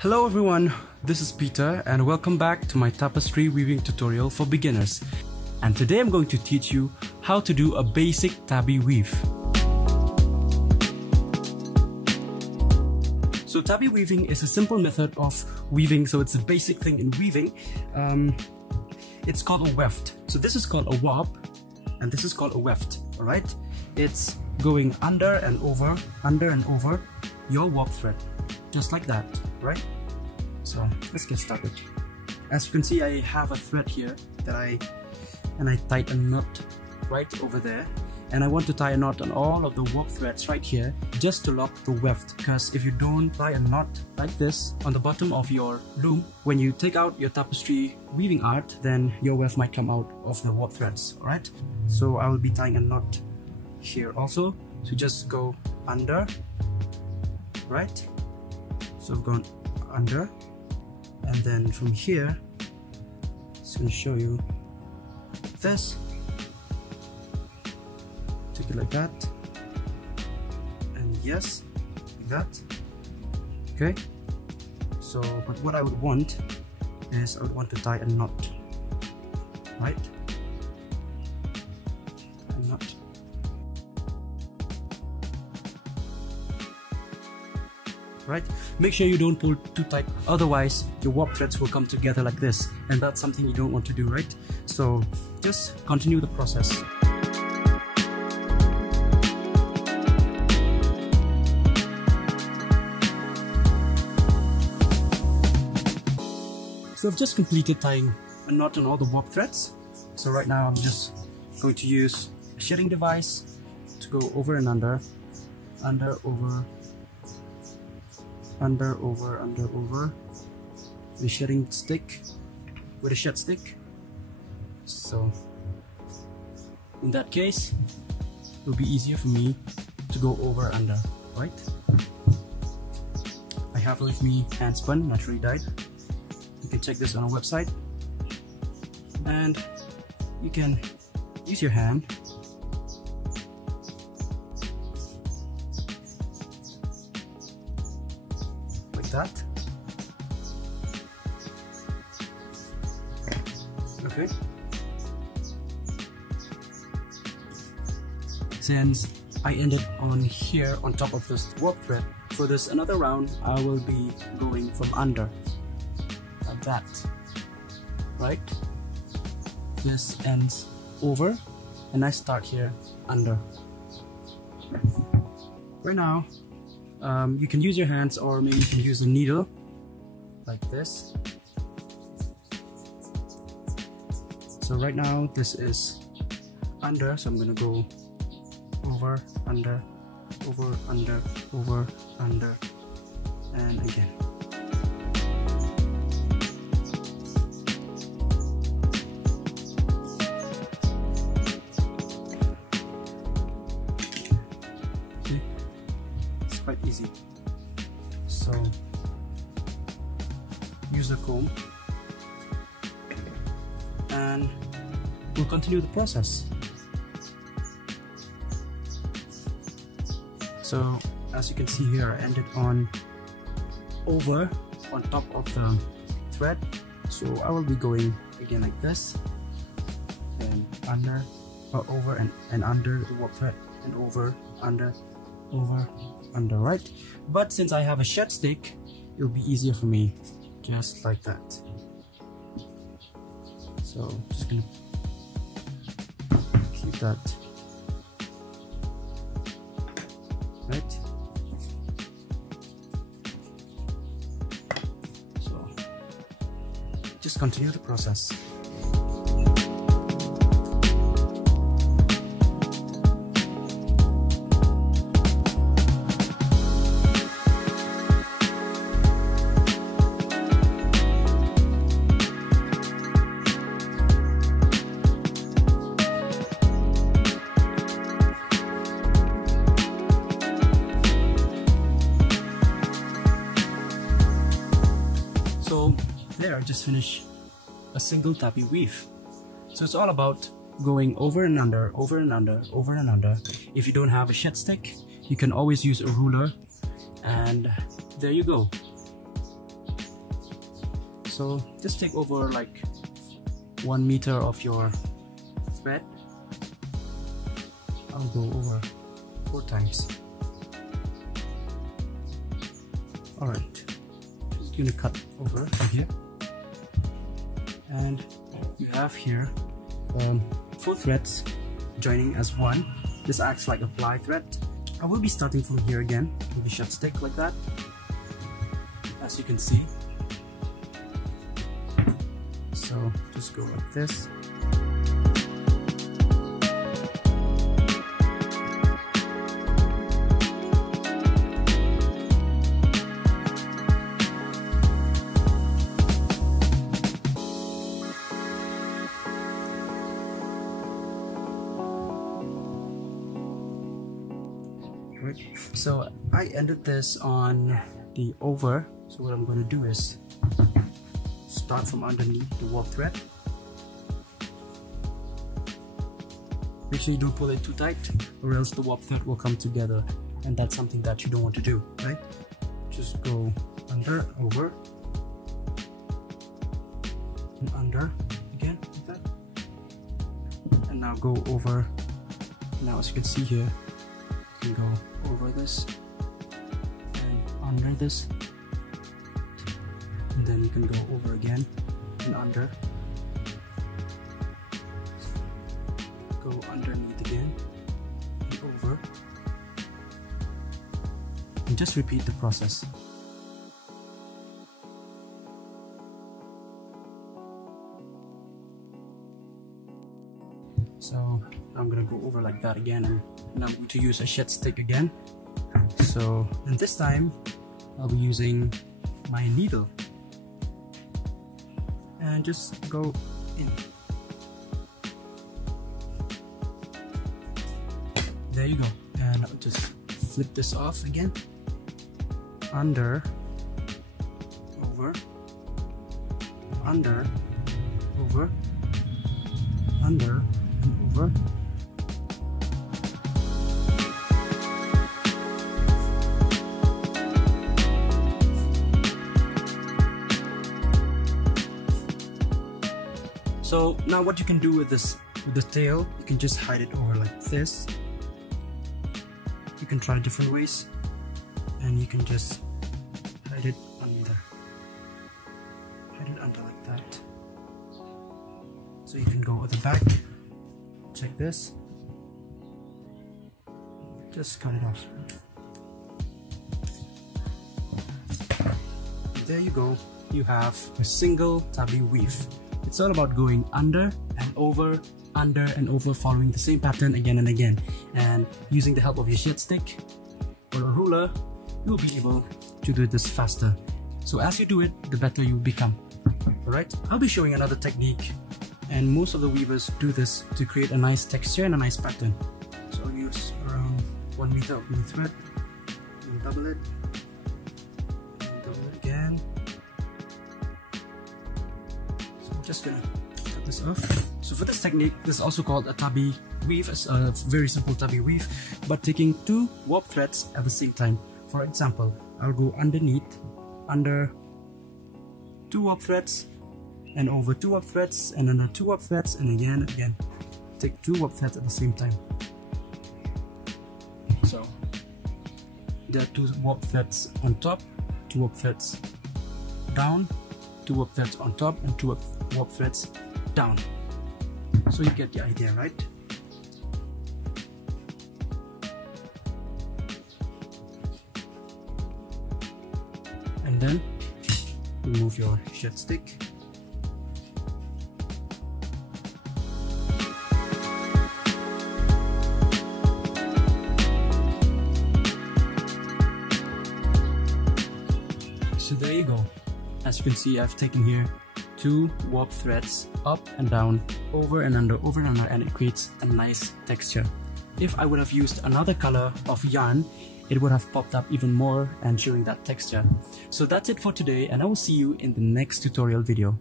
Hello everyone, this is Peter and welcome back to my tapestry weaving tutorial for beginners. And today I'm going to teach you how to do a basic tabby weave. So tabby weaving is a simple method of weaving, so it's a basic thing in weaving. It's called a weft. So this is called a warp and this is called a weft, alright? It's going under and over your warp thread, just like that, right? So let's get started. As you can see, I have a thread here that I tied a knot right over there, and I want to tie a knot on all of the warp threads right here just to lock the weft, because if you don't tie a knot like this on the bottom of your loom, when you take out your tapestry weaving art, then your weft might come out of the warp threads, alright? So I will be tying a knot here also, so just go under, right? So I've gone under, and then from here it's going to show you this. Take it like that, and yes, like that. Okay, so but what I would want is I would want to tie a knot, right? A knot. Right? Make sure you don't pull too tight, otherwise your warp threads will come together like this, and that's something you don't want to do, right? So just continue the process. So I've just completed tying a knot on all the warp threads. So right now I'm just going to use a shedding device to go over and under, over, the shedding stick with a shed stick. So in that case it will be easier for me to go over under, right? I have with me hand spun naturally dyed. You can check this on our website, and you can use your hand that. Okay. Since I ended on here on top of this warp thread, for this another round I will be going from under, like that, right? This ends over and I start here under. Right now you can use your hands, or maybe you can use a needle like this. So right now this is under, so I'm gonna go over, under, over, under, over, under, and again. Quite easy. So use the comb and we'll continue the process. So as you can see here, I ended on over on top of the thread, so I will be going again like this, and under, or over and under the warp thread, and over, under, over, under, right? But since I have a shed stick, it'll be easier for me, just like that. So just gonna keep that, right? So just continue the process. So there, I just finished a single tabby weave. So it's all about going over and under, over and under, over and under. If you don't have a shed stick, you can always use a ruler, and there you go. So just take over like 1 meter of your thread. I'll go over 4 times. Alright, just gonna cut over from here. And you have here 4 threads joining as one. This acts like a ply thread. I will be starting from here again with a short stick like that, as you can see. So just go like this. So I ended this on the over. So what I'm going to do is start from underneath the warp thread. Make sure you don't pull it too tight, or else the warp thread will come together, and that's something that you don't want to do, right? Just go under, over, and under again like that. And now go over. Now as you can see here, you can go over this and under this, and then you can go over again and under, go underneath again and over, and just repeat the process. So I'm gonna go over like that again, and I'm going to use a shed stick again. So, and this time I'll be using my needle and just go in. There you go. And I'll just flip this off again. Under, over, under, over, under, and over. So now what you can do with this, with the tail, you can just hide it over like this. You can try different ways, and you can just hide it under like that. So you can go at the back, check this, just cut it off. There you go, you have a single tabby weave. It's all about going under and over, following the same pattern again and again. And using the help of your shed stick or a ruler, you'll be able to do this faster. So as you do it, the better you become. Alright, I'll be showing another technique, and most of the weavers do this to create a nice texture and a nice pattern. So I'll use around 1 meter of new thread, and double it, and double it again. Just gonna cut this off. So for this technique, this is also called a tabby weave. It's a very simple tabby weave, but taking 2 warp threads at the same time. For example, I'll go underneath, under 2 warp threads, and over 2 warp threads, and under 2 warp threads, and again. Take 2 warp threads at the same time. So there are 2 warp threads on top, 2 warp threads down, 2 warp threads on top, and 2 warp threads down. So you get the idea, right? And then remove your shed stick. So there you go. As you can see, I've taken here 2 warp threads up and down, over and under, and it creates a nice texture. If I would have used another color of yarn, it would have popped up even more and showing that texture. So that's it for today, and I will see you in the next tutorial video.